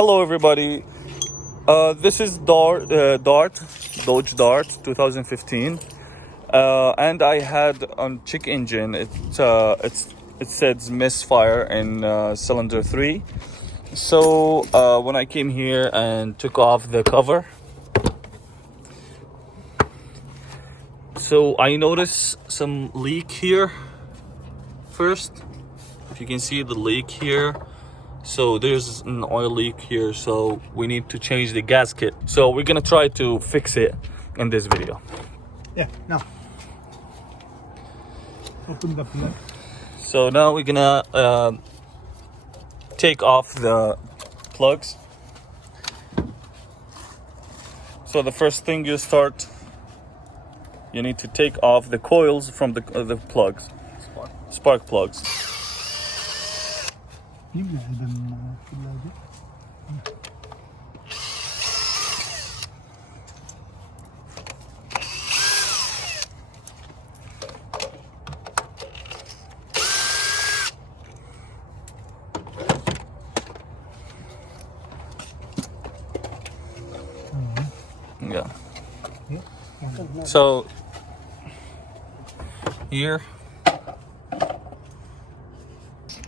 Hello everybody. This is Dodge Dart 2015, and I had on check engine. It says Misfire in cylinder 3. So when I came here and took off the cover, so I noticed some leak here. First, if you can see the leak here. So there's an oil leak here, so we need to change the gasket. So we're gonna try to fix it in this video. Yeah, now open the plug. So now we're gonna take off the plugs. So the first thing you need to take off the coils from the plugs, spark plugs. Yeah. So here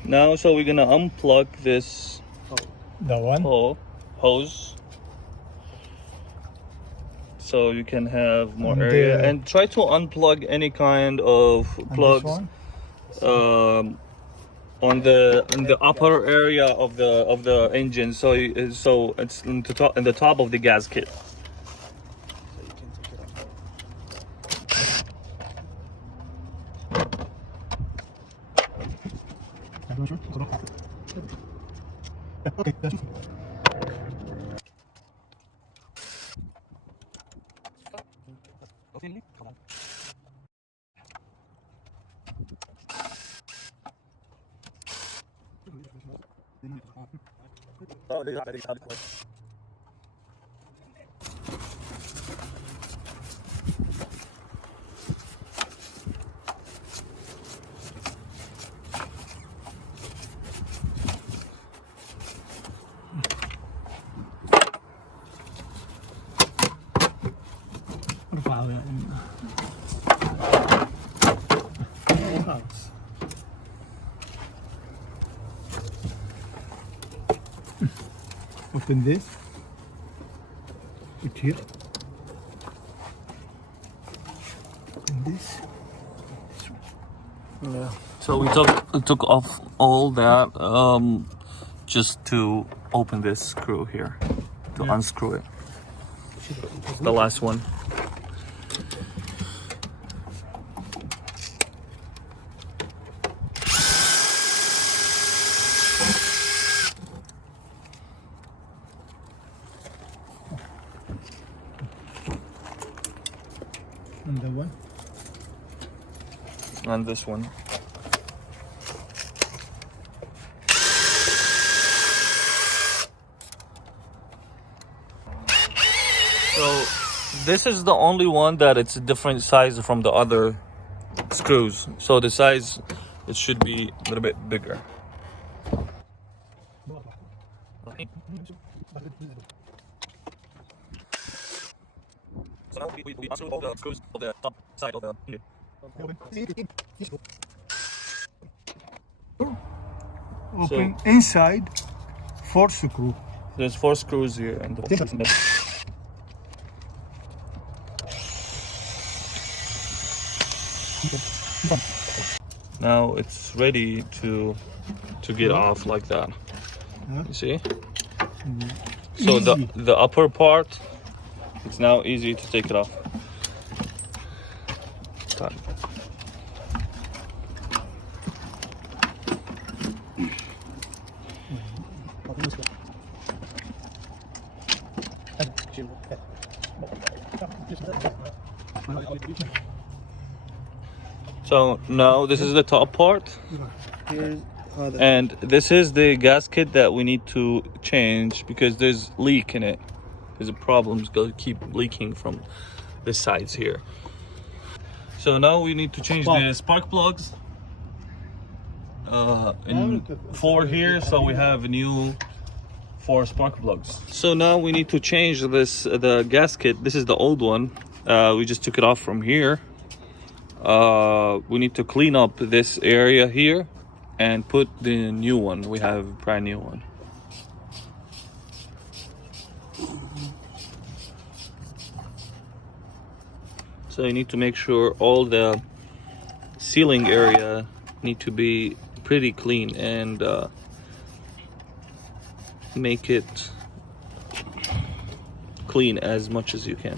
now, so we're gonna unplug this The one. hose, so you can have more And area, and try to unplug any kind of plugs on the upper area of the engine, so it's in the top of the gasket. Okay. Open this. Put here. And this. Yeah. So we took off all that just to open this screw here, to unscrew it. The last one. And the one. And this one. So this is the only one that it's a different size from the other screws. So the size, it should be a little bit bigger. So now we unscrew all the screws of the top side of the here. Open inside 4 screw. There's 4 screws here and now it's ready to get off like that. You see? So the upper part, it's now easy to take it off. So now this is the top part, and this is the gasket that we need to change because there's leak in it. There's a problem, it's going to keep leaking from the sides here. So now we need to change the spark plugs. In 4 here, so we have a new for spark plugs. So now we need to change the gasket. This is the old one. We just took it off from here. We need to clean up this area here and put the new one. We have a brand new one. So you need to make sure all the sealing area need to be pretty clean and make it clean as much as you can.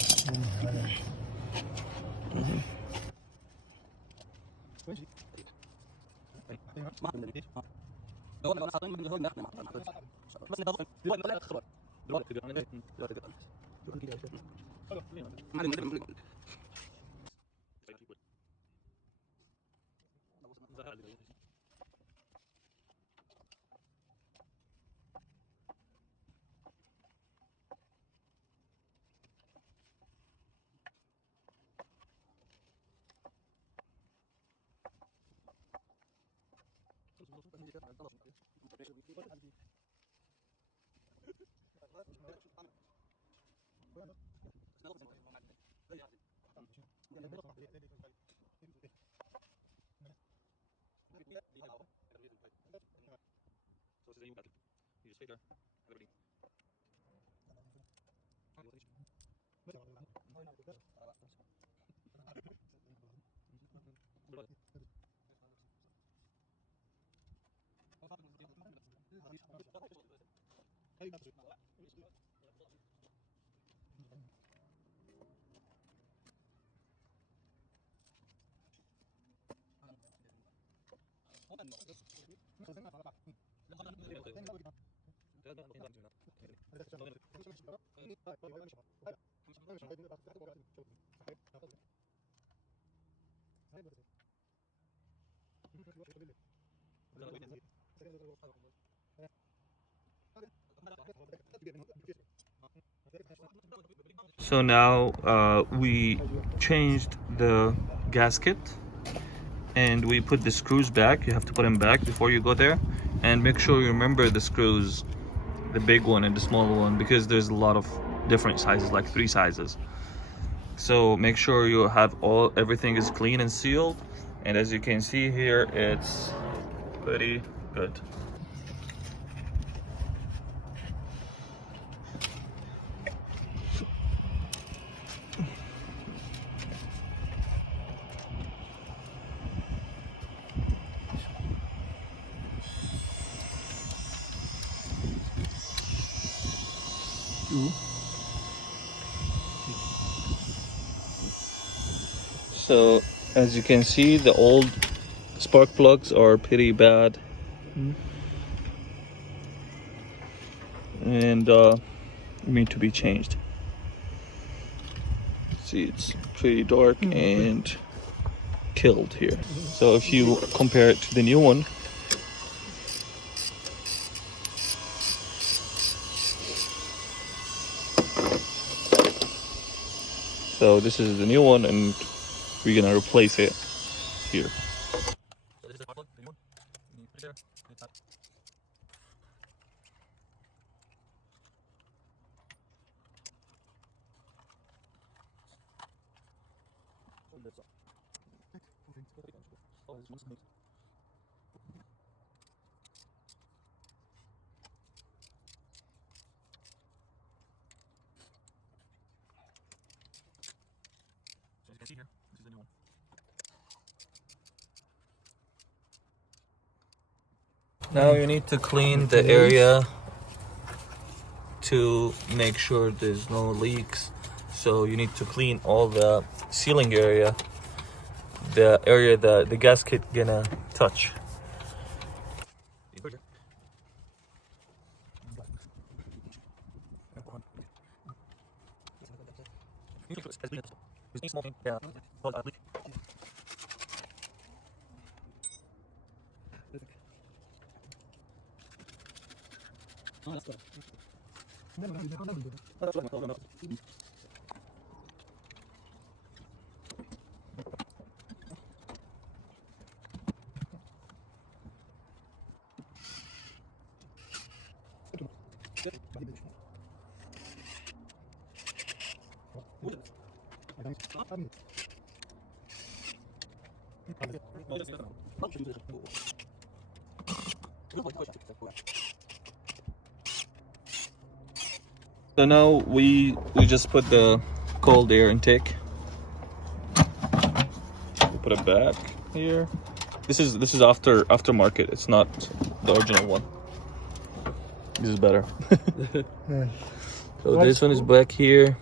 So now we changed the gasket and we put the screws back. You have to put them back before you go there, and make sure you remember the screws, the big one and the small one, because there's a lot of different sizes, like 3 sizes. So make sure you have everything is clean and sealed, and as you can see here, it's pretty good. So as you can see, the old spark plugs are pretty bad, and need to be changed. See, it's pretty dark and killed here. So if you compare it to the new one, so this is the new one, and we're gonna replace it here. So this is the spark plug, the new one. You put it there, and it's hot. Oh, this one's nice. So as you can see here, this is the new one. Now you need to clean the area to make sure there's no leaks. So you need to clean all the sealing area, the area that the gasket gonna touch. So now we just put the cold air intake. We put it back here. This is aftermarket. It's not the original one. This is better. So this one is back here,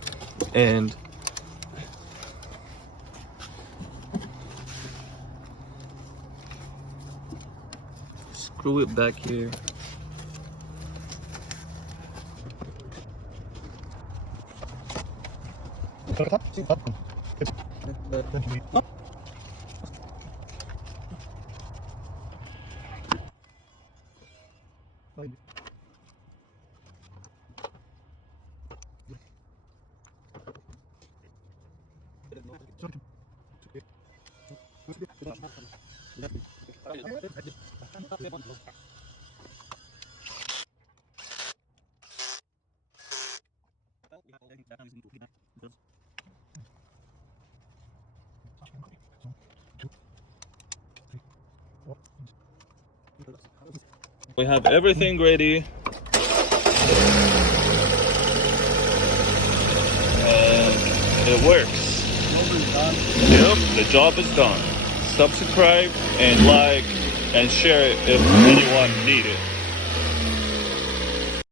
and screw it back here. We have everything ready, and it works. Yep, the job is done. Subscribe and like and share it if anyone needs it.